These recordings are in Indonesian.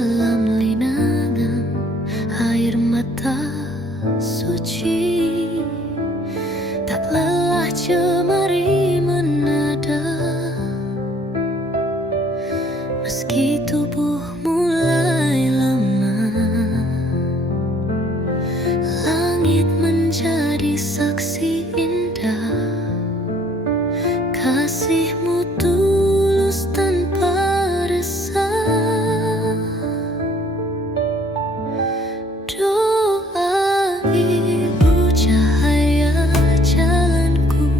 dalam linangan air mata suci, tak lelah jemari menada. Meski tubuh mulai lemah, langit menjadi saksi indah. Kasihmu tulus tanpa rasa. Doa ibu cahaya jalanku,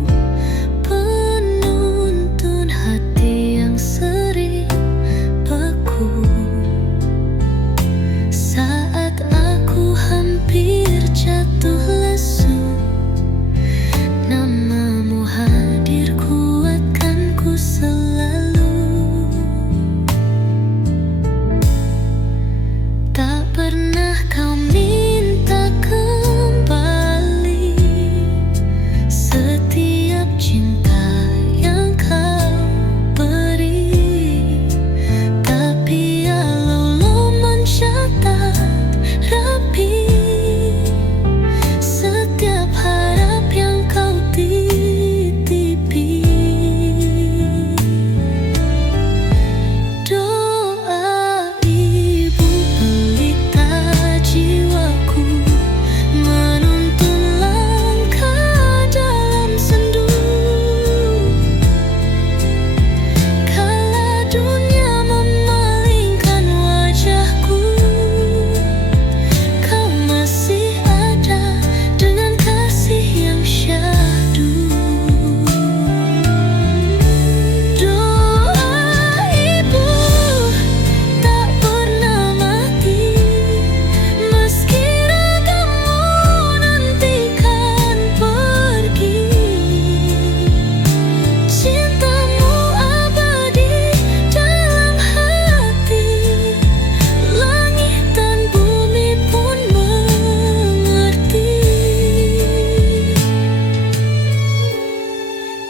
penuntun hati yang sering beku. Saat aku hampir jatuh lesu, namamu hadir kuatkanku selalu. Tak pernah kau minta kembali setiap cinta yang kau beri, tapi Allah mencatat rapi setiap harap yang kau titipi. Doa ibu pelita jiwaku, menuntun langkah dalam sendu. Kala dunia memalingkan wajahku, kau masih ada dengan kasih yang syahdu. Doa ibu tak pernah mati, meski ragamu nantikan pergi. Cintamu abadi dalam hati, langit dan bumi pun mengerti.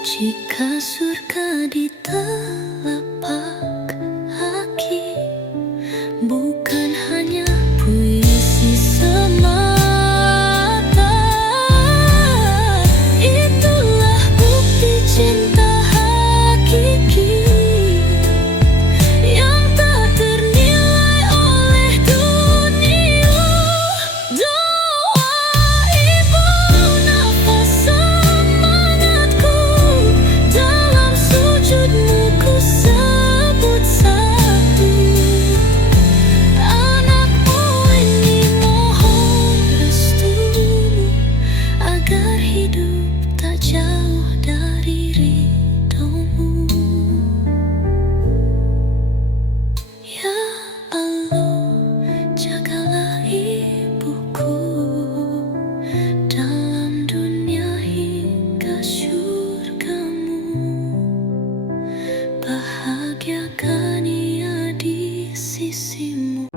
Jika surga di telapak kaki, bukan hanya puisi semata, itulah bukti cinta hakiki yang tak ternilai oleh dunia. Doa ibu nafas semangatku, dalam sujudmu ku sebut satu. Anakmu ini mohon restumu, agar hidup tak jauh dari ridhomu. Ya Allah, jagalah ibuku dalam dunia hingga syurgamu. Bahagiakan ia di sisimu.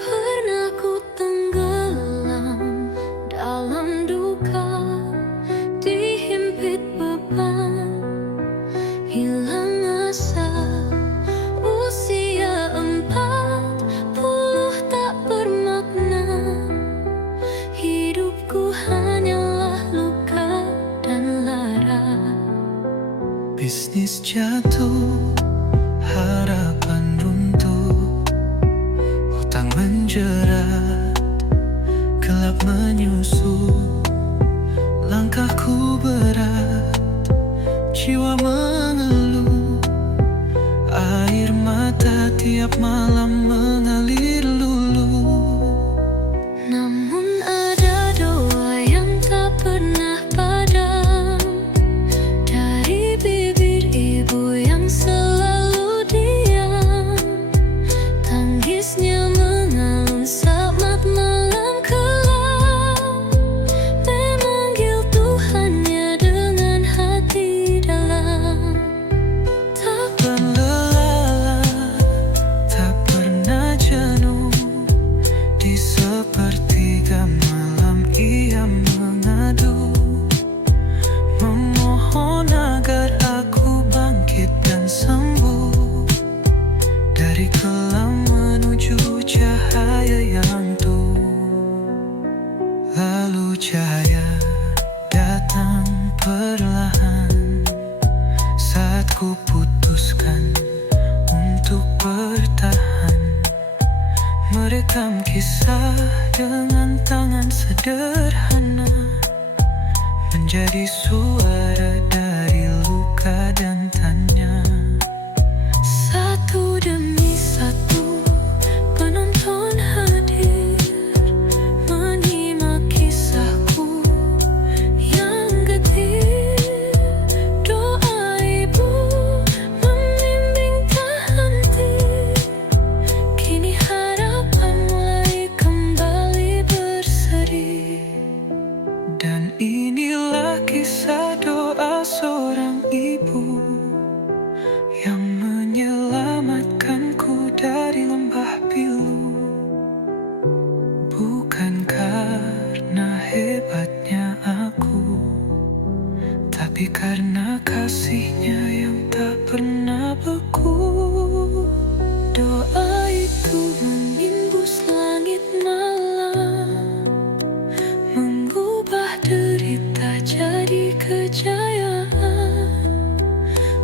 Pernah ku tenggelam dalam duka, dihimpit beban, hilang asa. Usia 40 tak bermakna, hidupku hanyalah luka dan lara. Bisnis jatuh, harapan runtuh, hutang menjerat, gelap menyusup. Langkahku berat, jiwa mengeluh, air mata tiap malam mengalir luluh. Namun ada doa yang tak pernah padam, dari bibir ibu yang selalu diam. Tangisnya mengalun saat malam kelam, memanggil Tuhannya dengan hati dalam. Tak Lelah, tak pernah merekam kisah dengan tangan sederhana, menjadi suara dari luka dan tanya. Satu demi satu penonton hadir, menyimak kisahku yang getir. Doa ibu membimbing tak henti, kini harapan mulai kembali berseri. Dan inilah kisah doa seorang ibu yang menyelamatkanku dari lembah pilu. Bukan karena hebatnya aku, tapi karena kasihnya yang tak pernah beku. Doa itu menimbus langit malam, mengubah derita jadi kejayaan.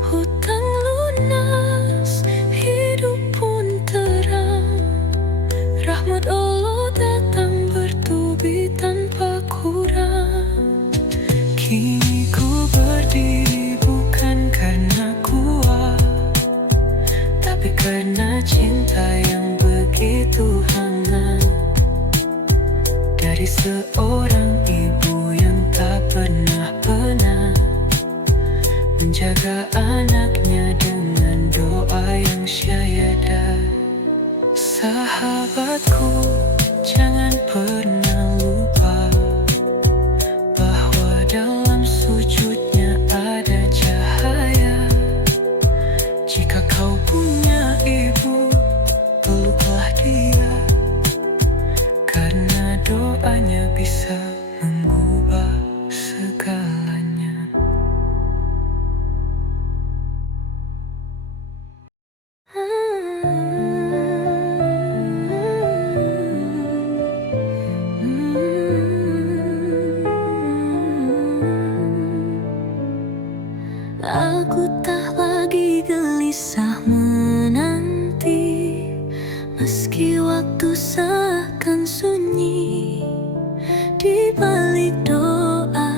Hutang lunas, hidup pun terang. Rahmat Allah datang bertubi tanpa kurang. Kini ku berdiri bukan karena kuat, tapi karena cinta yang begitu hangat dari seorang ibu yang tak pernah penat menjaga anaknya dengan doa yang syahada. Sahabatku, jangan pernah lupa bahwa dalam sujudnya ada cahaya. Jika kau punya ibu, peluklah dia, karena doanya bisa mengubah segalanya. Aku tak lagi gelisah menanti, meski waktu seakan sunyi. Di balik doa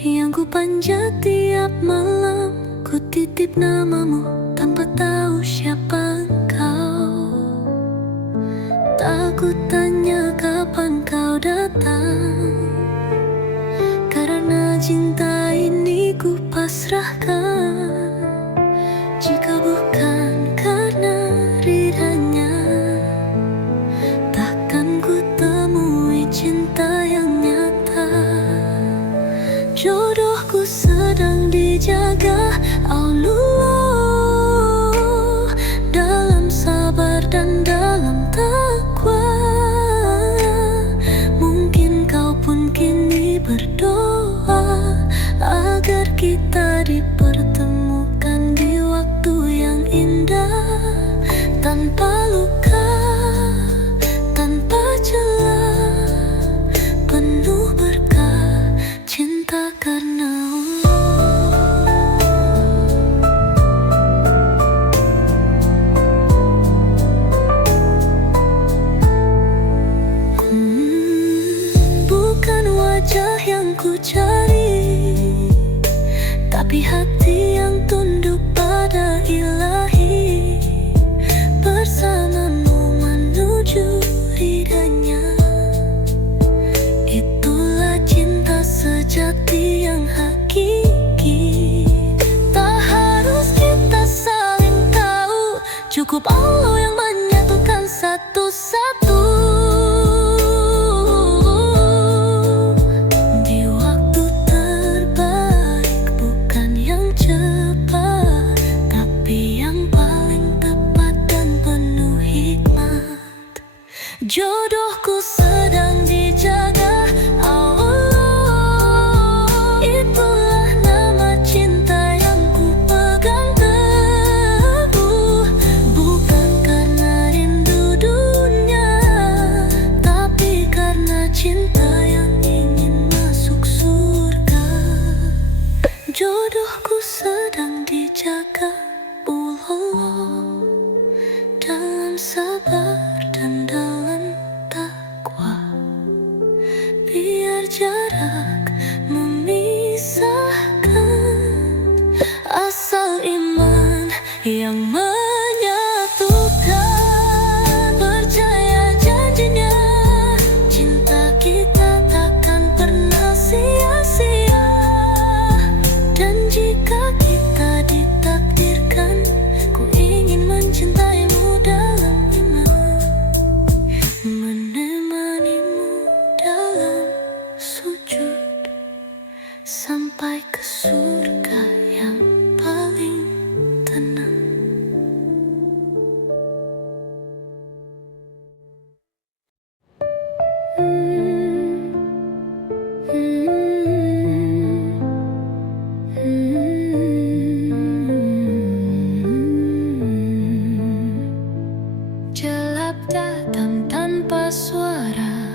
yang ku panjat tiap malam, ku titip namamu tanpa tahu siapa engkau. Tak ku tanya kapan kau datang, karena cinta ini ku pasrahkan. Jika bukan karena ridhanya, takkan ku temui cinta yang nyata. Jodohku sedang dijaga Allah, dalam sabar dan dalam takwa. Mungkin kau pun kini berdoa agar kita dipertemukan di waktu yang indah, tanpa luka, tanpa celah, penuh berkah, cinta karena bukan wajah yang ku cari, tapi hati yang tunduk pada Ilahi. Bersamamu menuju ridhanya, itulah cinta sejati yang hakiki. Tak harus kita saling tahu, cukup Allah yang menyatukan satu-satu. Di waktu terbaik, bukan yang cepat, tapi yang paling tepat dan penuh hikmat. Jodohku sedang dijaga Allah, itulah nama cinta yang ku pegang teguh. Bukan karena rindu dunia, tapi karena cinta yang ingin masuk surga. Jodohku sedang dijaga Allah, dalam sabar dan dalam menyatukan. Percaya janjinya, cinta kita takkan pernah sia-sia. Dan jika kita ditakdirkan, ku ingin mencintaimu dalam iman, menemanimu dalam sujud, sampai ke surga yang paling tenang. Gelap datang tanpa suara,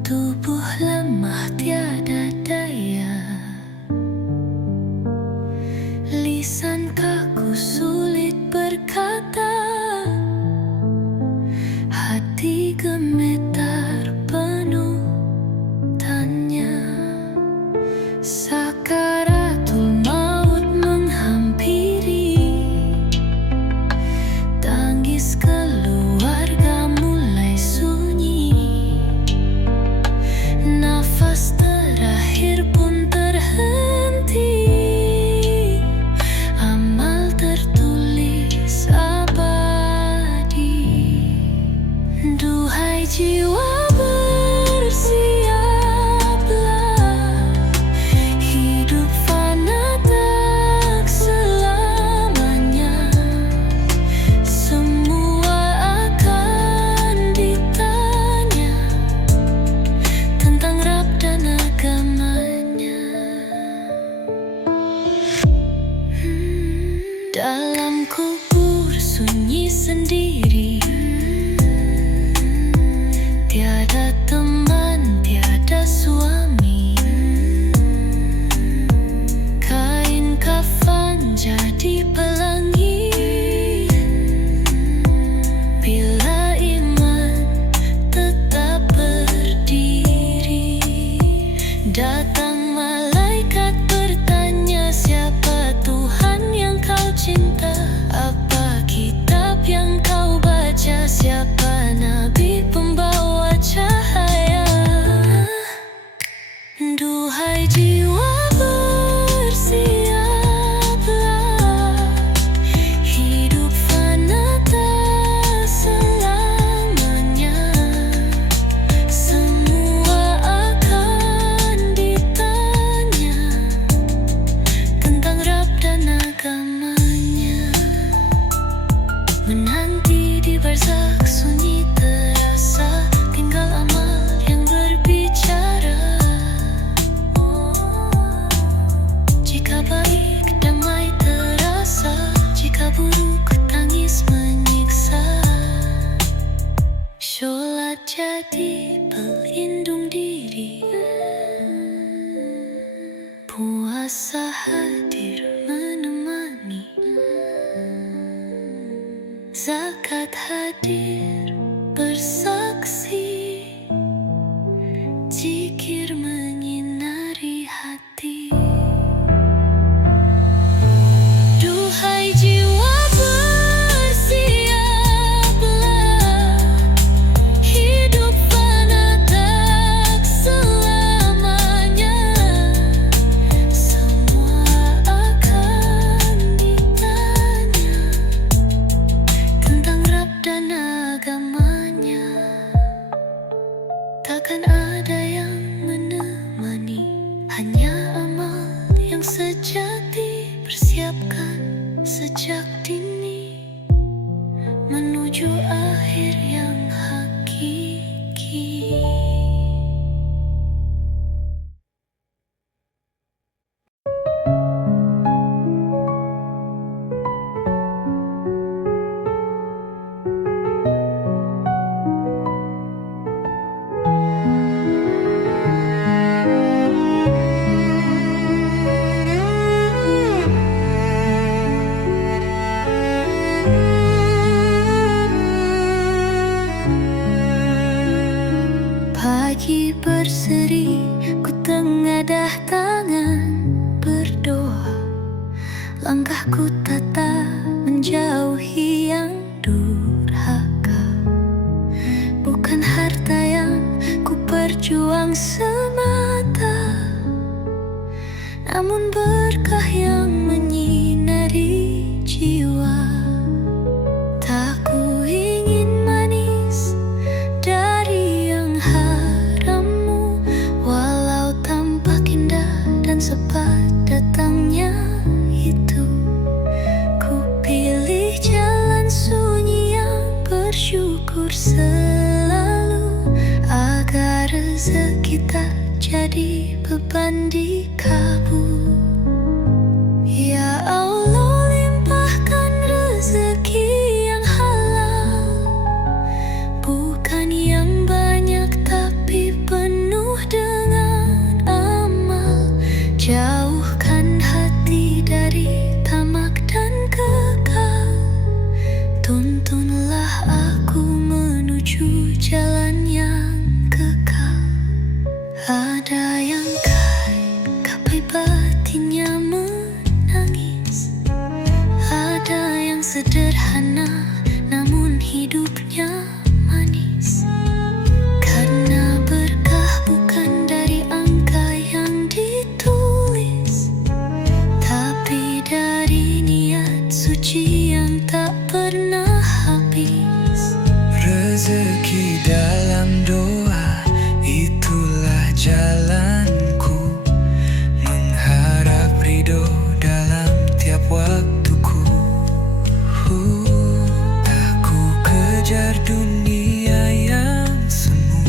tubuh lemah tiada daya, lisan kaku sulit berkata, hati gemetar penuh tanya. Sakaratul maut menghampiri, tangis keluarga mulai sunyi, nafas terakhir pun terhenti, amal tertulis abadi. Duhai jiwa bersiaplah, hidup fana tak selamanya, semua akan ditanya tentang Rabb dan agamanya. Dalam kubur sunyi sendiri, tiada teman, tiada suami, kain kafan jadi pelangi. Bila iman tetap berdiri, datang malaikat bertanya, siapa Tuhan yang kau cinta? Apa kitab yang kau baca? Siapa nabi pembawa cahaya? Duhai jiwa bersiaplah, hidup fana tak selamanya, semua akan ditanya tentang Rabb dan agamanya. Menanti di barzakh sunyi terasa, tinggal amal yang berbicara. Jika baik damai terasa, jika buruk tangis menyiksa. Sholat jadi pelindung diri, puasa hadir menemani, zakat hadir bersaksi, zikir menyinari hati. Duhai jiwa bersiaplah, hidup fana tak selamanya, semua akan ditanya tentang Rabb dan agama. Aku tata menjauhi yang durhaka. Bukan harta yang ku perjuang semata, namun berkah yang menyinari jiwa. Tak ku ingin manis dari yang harammu, walau tampak indah dan cepat datangnya itu. Ku pilih jalan sunyi yang bersyukur selalu, agar rezeki tak jadi beban di kabur. Ya Allah, limpahkan rezeki yang halal, bukan yang banyak tapi penuh dengan amal. Jauhkan hati dari tamak dan kekal, tuntunlah aku menuju jalan yang kekal. Ada yang kaya tapi batinnya menangis, ada yang sederhana namun hidupnya manis. Karena berkah bukan dari angka yang ditulis, tapi dari niat suci yang tak pernah habis. Rezeki dalam doa, itulah jalanku, mengharap ridho dalam tiap waktuku. Tak ku kejar dunia yang semu,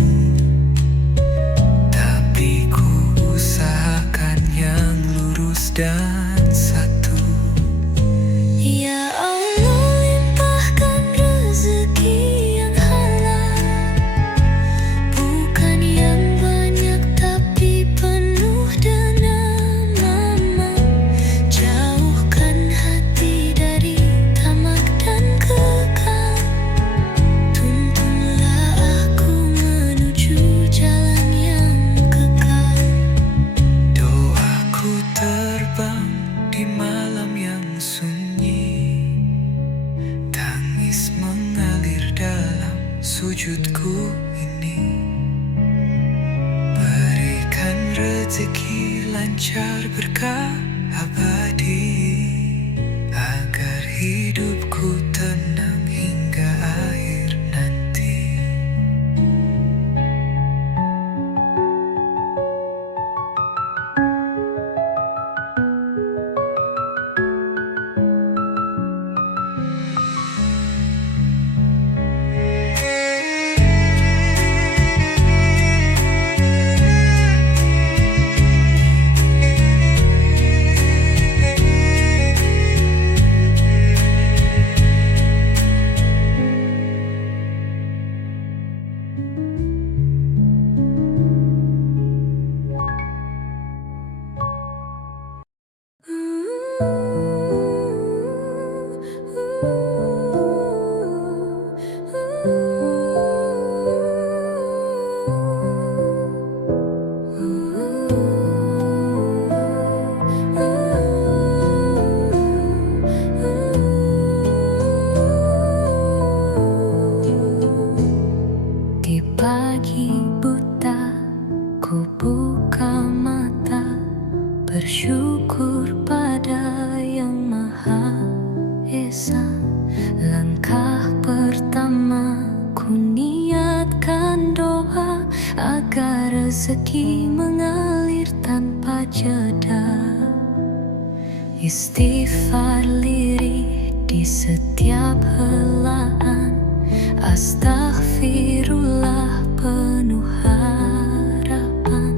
tapi ku usahakan yang lurus dan satu. Ya Allah, limpahkan rezeki yang halal, bukan yang banyak tapi penuh dengan amal. Jauhkan hati dari tamak dan kekal, tuntunlah aku menuju jalan yang kekal. Doaku terbang di malam yang sunyi, tangis mengalir dalam sujudku ini. Berikan rezeki lancar berkah abadi, agar hidupku tenang hingga akhir nanti. Di pagi buta ku buka mata, bersyukur pada Yang Maha Esa. Langkah pertama ku niatkan doa, agar rezeki mengalir tanpa jeda. Istighfar lirih di setiap helaan, astaghfirullah penuh harapan.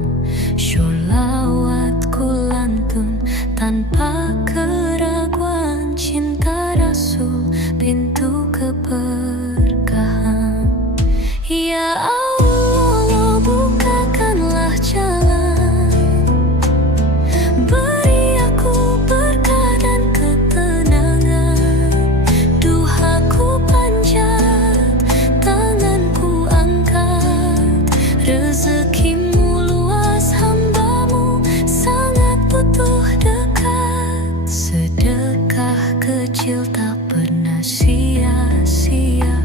Sholawat ku lantun tanpa keraguan, cinta Rasul pintu keberkahan. Ya Allah, bukakanlah jalan, beri aku berkah dan ketenangan. Duhaku panjat, tanganku angkat, kecil tak pernah sia-sia,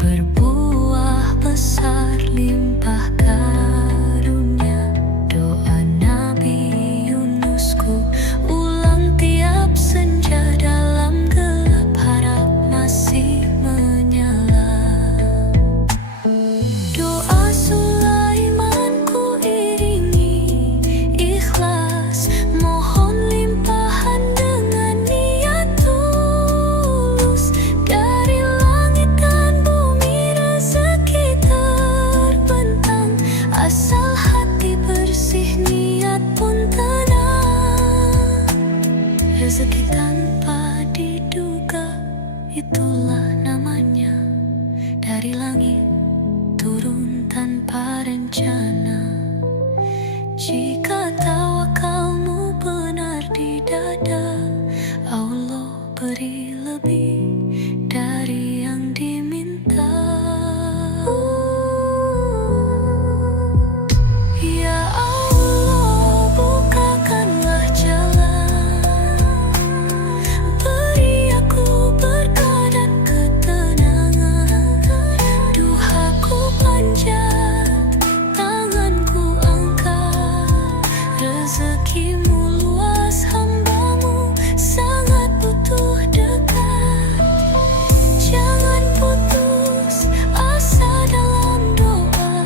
berbuah besar limpah karunia. Doa Nabi Yunusku ulang tiap senja, dalam gelap harap masih menyala. Doa Sulaiman ku iringi ikhlas, mohon limpahan dengan niat tulus. Dari langit dan bumi rezeki terbentang, asal hati bersih niat pun tenang. Rezeki tanpa diduga, itulah namanya. Dari langit turun tanpa rencana. Jika tawakalmu benar di dada, Allah beri lebih dari yang diminta. Ya Allah, bukakanlah jalan, beri aku berkah dan ketenangan. Duhaku panjat, tanganku angkat, rezekimu luas, hambamu sangat butuh dekat. Jangan putus asa dalam doa,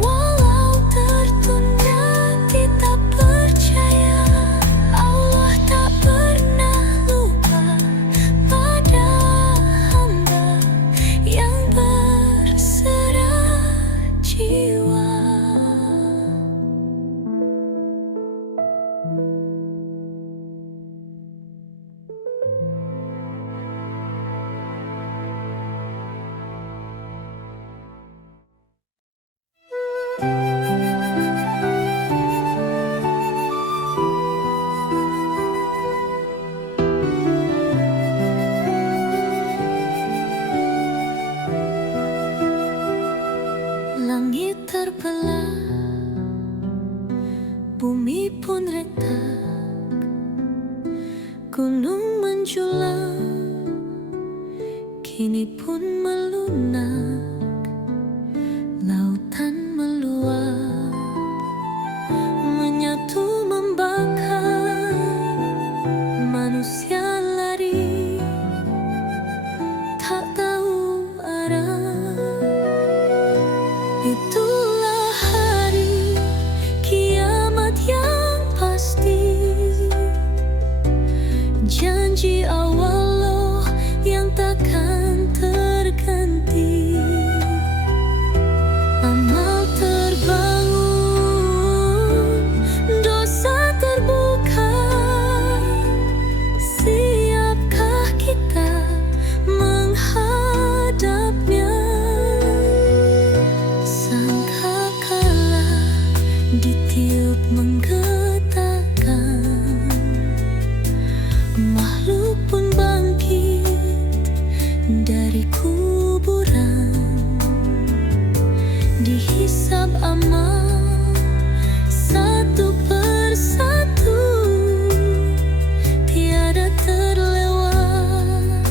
walau tertunda tetap percaya. Allah tak pernah lupa pada hamba yang berserah jiwa. Langit terbelah, bumi pun retak, gunung menjulang, kini pun melunak, lautan meluap, menyatu membakar, manusia lari, tak tahu arah. Itulah hari kiamat yang pasti, janji Allah yang takkan terganti. Amal terbangun, dosa terbuka, siapkah kita menghadapnya? Sangkakala ditiup menggetarkan, makhluk pun bangkit dari kuburan. Dihisab amal satu persatu, tiada terlewat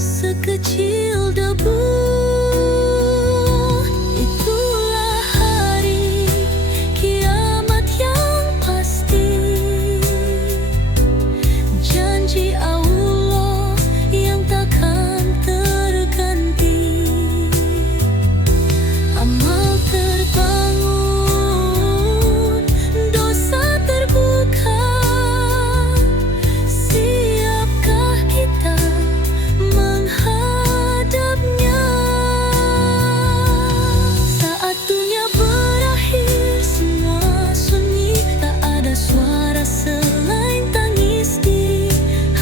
sekecil debu. Itulah hari kiamat yang pasti, janji Allah yang takkan terganti. Amal terbangun, dosa terbuka, siapkah kita menghadapnya? Saat dunia berakhir, semua sunyi, tak ada suara selain tangis diri.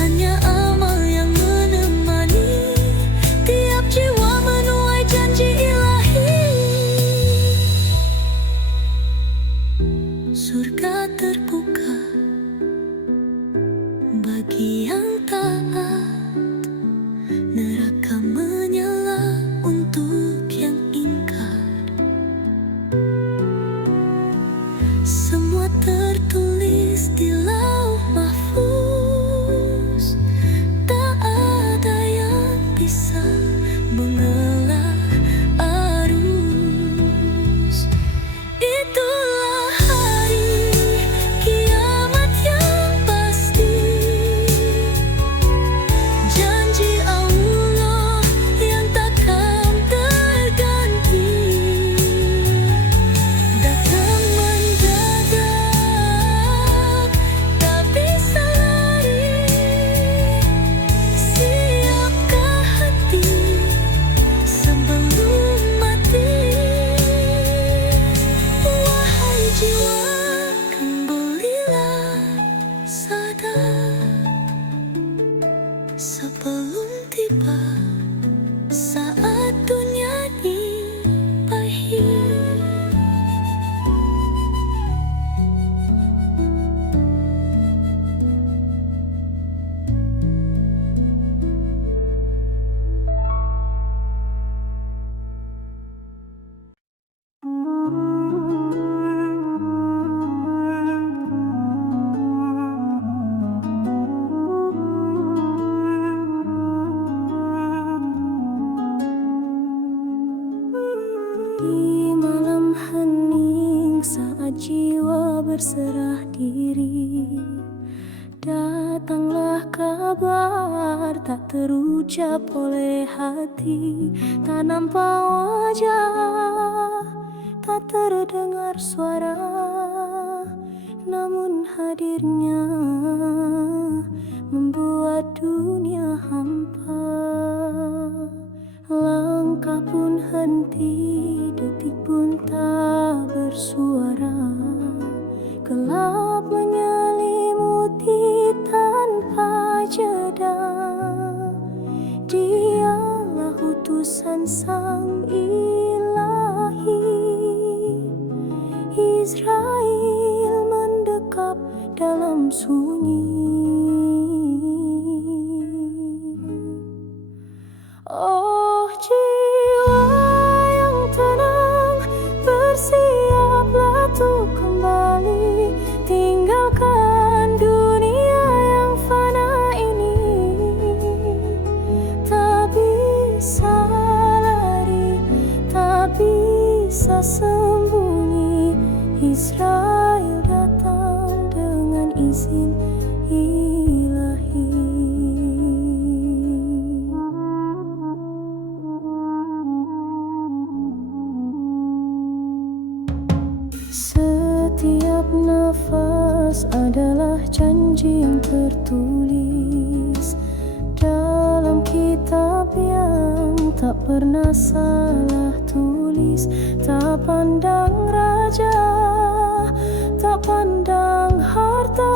Hanya amal yang menemani tiap jiwa menuai janji ilahi. Surga terbuka bagi yang taat, neraka menyala untuk yang ingkar. Semua tertulis di lauh mahfuz, sebelum tiba saat dunia ini pahit. Di malam hening saat jiwa berserah diri, datanglah kabar tak terucap oleh hati. Tak nampak wajah, tak terdengar suara, namun hadirnya membuat dunia hampa. Langkah pun henti, detik pun tak bersuara. Gelap menyelimuti tanpa jeda. Dialah utusan Sang Ilahi. Israel mendekap dalam sunyi. Oh jiwa yang tenang, bersiaplah untuk kembali tinggalkan dunia yang fana ini. Tak bisa lari, tak bisa sembunyi. Israel datang dengan izin Ilahi. Setiap nafas adalah janji yang tertulis dalam kitab yang tak pernah salah tulis. Tak pandang raja, tak pandang harta,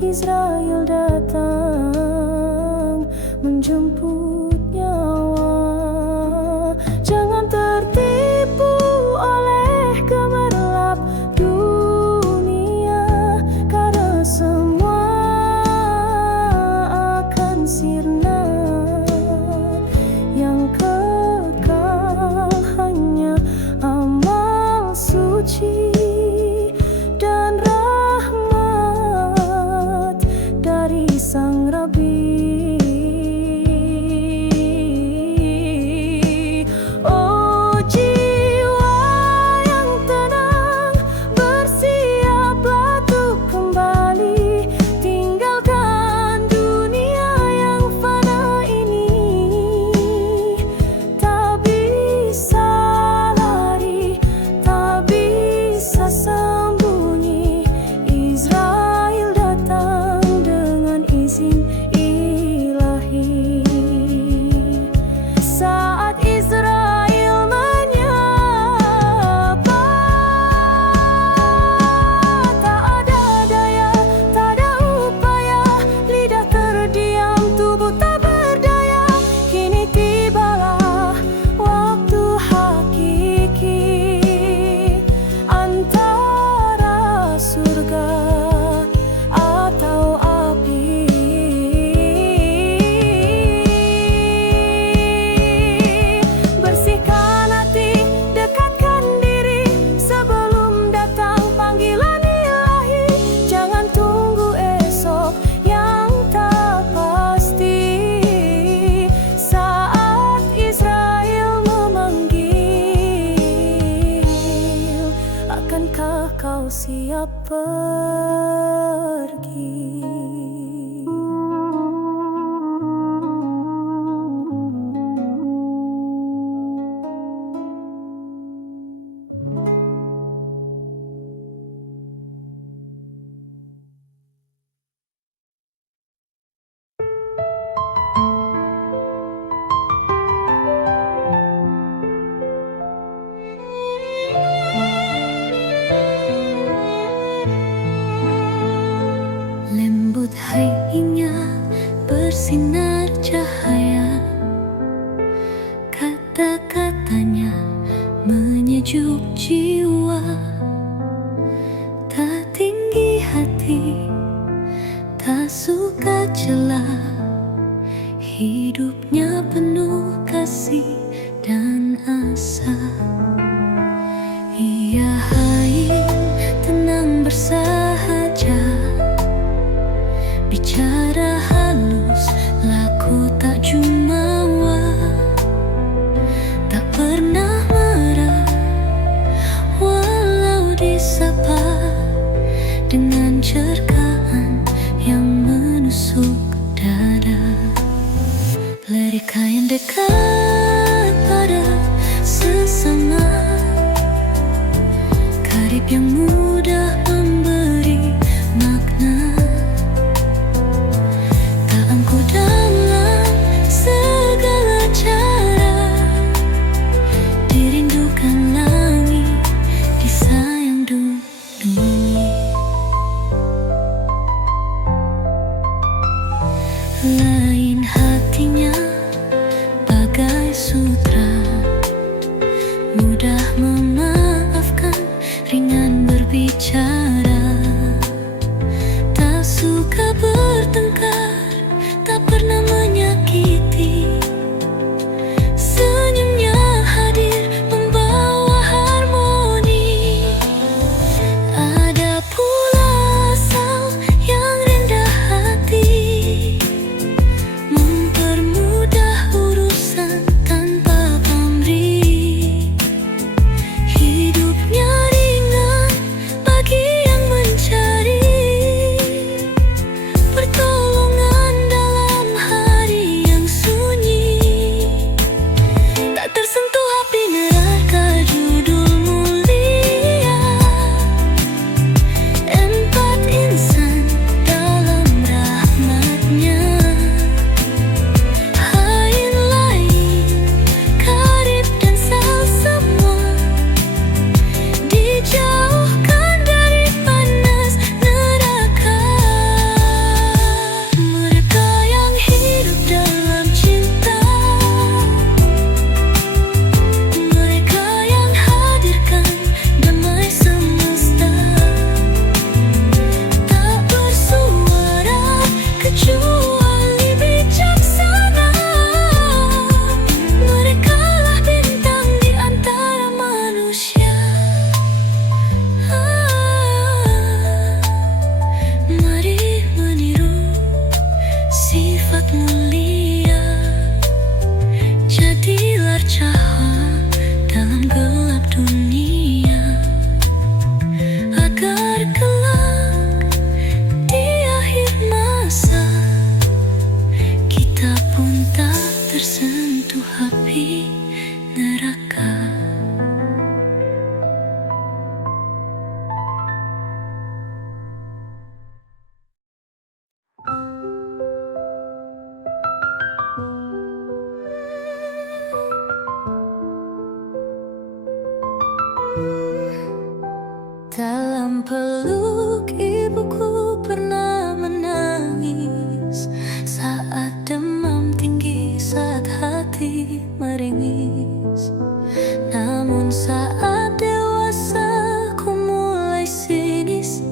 Israel datang menjemput nyawa. Jangan tertipu oleh gemerlap dunia, karena semua akan sirna. Yang kekal hanya amal suci dan rahmat dari Sang Rabi. Akankah kau siap pergi? bersinar cahaya. Kata-katanya menyejuk jiwa. Tak tinggi hati, tak suka celah. Hidupnya penuh kasih dan asa. Ia hain, tenang bersahaja. Bicara halus, laku tak jumawa. Tak pernah marah, walau disapa. Dengan cerkaan yang menusuk dada. Lirika yang dekat pada sesama. Karib yang mudah memberi makna. Tak angkuh dalam segala cara. Dirindukan langit, disayang dunia. Lain hatinya bagai sutra, mudah memaafkan, ringan berbicara. Tak suka bertengkar, tak pernah menyakiti. Senyumnya hadir membawa harmoni. Ada pula asal yang rendah hati, mempermudah urusan tanpa pamrih. Hidupnya ringan bagi yang mencari pertolongan dalam hari yang sunyi. Tak tersentuh api neraka, judul mulia. Empat insan dalam rahmatnya. Hain lain, karib dan sal semua. Dijauhkan dari panas neraka. Mereka yang hidup dalam cinta, mereka yang hadirkan damai semesta. Tak bersuara kecuali bijaksana. Merekalah bintang di antara manusia. Mari meniru sifat mulia. Jadilah cahaya dalam gelap dunia, agar kelak di akhir masa kita pun tak tersentuh api neraka. Dalam peluk ibuku pernah menangis saat demam tinggi, saat hati meringis. Namun saat dewasa ku mulai sinis,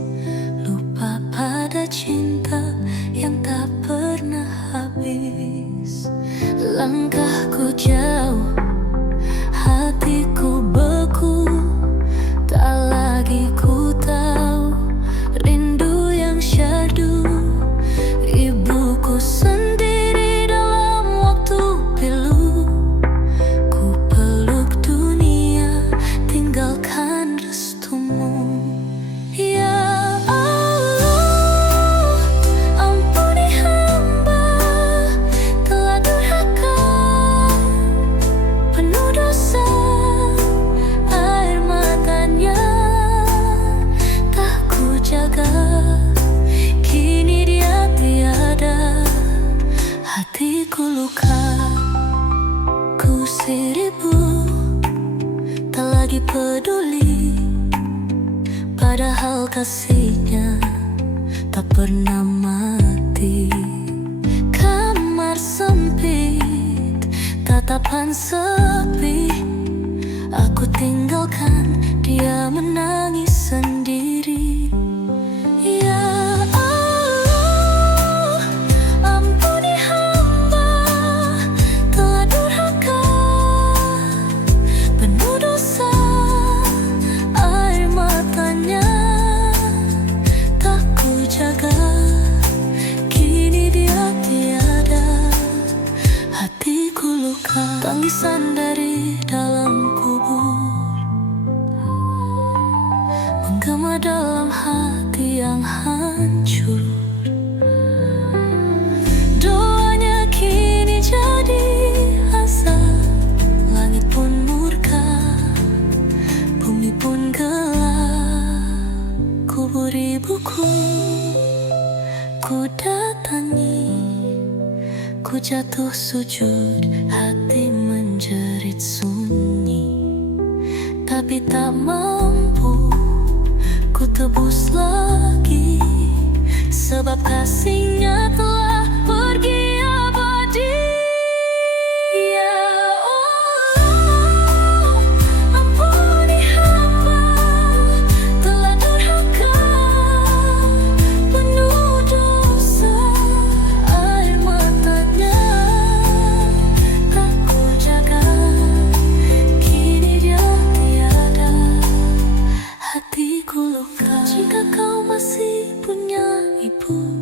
lupa pada cinta yang tak pernah habis. Langkahku jauh, hatiku beku. Tak lagi ku tahu rindu yang syahdu. Ibuku sendiri dalam waktu pilu. Ku peluk dunia, tinggalkan restumu. Ya Allah, ampuni hamba, telah durhaka, penuh dosa. Air matanya tak ku jaga, kini dia tiada. Hatiku luka, ku seribu, tak lagi peduli. Padahal kasihnya tak pernah mati. Kamu tatapan sepi. Aku tinggalkan dia menangis sendiri. Ya Allah, ampuni hamba telah durhaka, penuh dosa, air matanya tak ku jaga. Kini dia tiada, hatiku luka. Tangisan dari dalam kubur menggema dalam hati yang hancur. Doanya kini jadi azab, langit pun murka, bumi pun gelap. Kubur ibuku ku datangi, ku jatuh sujud, hati menjerit sunyi. Tapi tak mampu ku tebus lagi, sebab kasihnya telah pergi abadi. Ya Allah, ampuni hamba telah durhaka, penuh dosa, air matanya tak ku jaga. Kini dia tiada, hatiku luka. Jika kau masih punya ibu,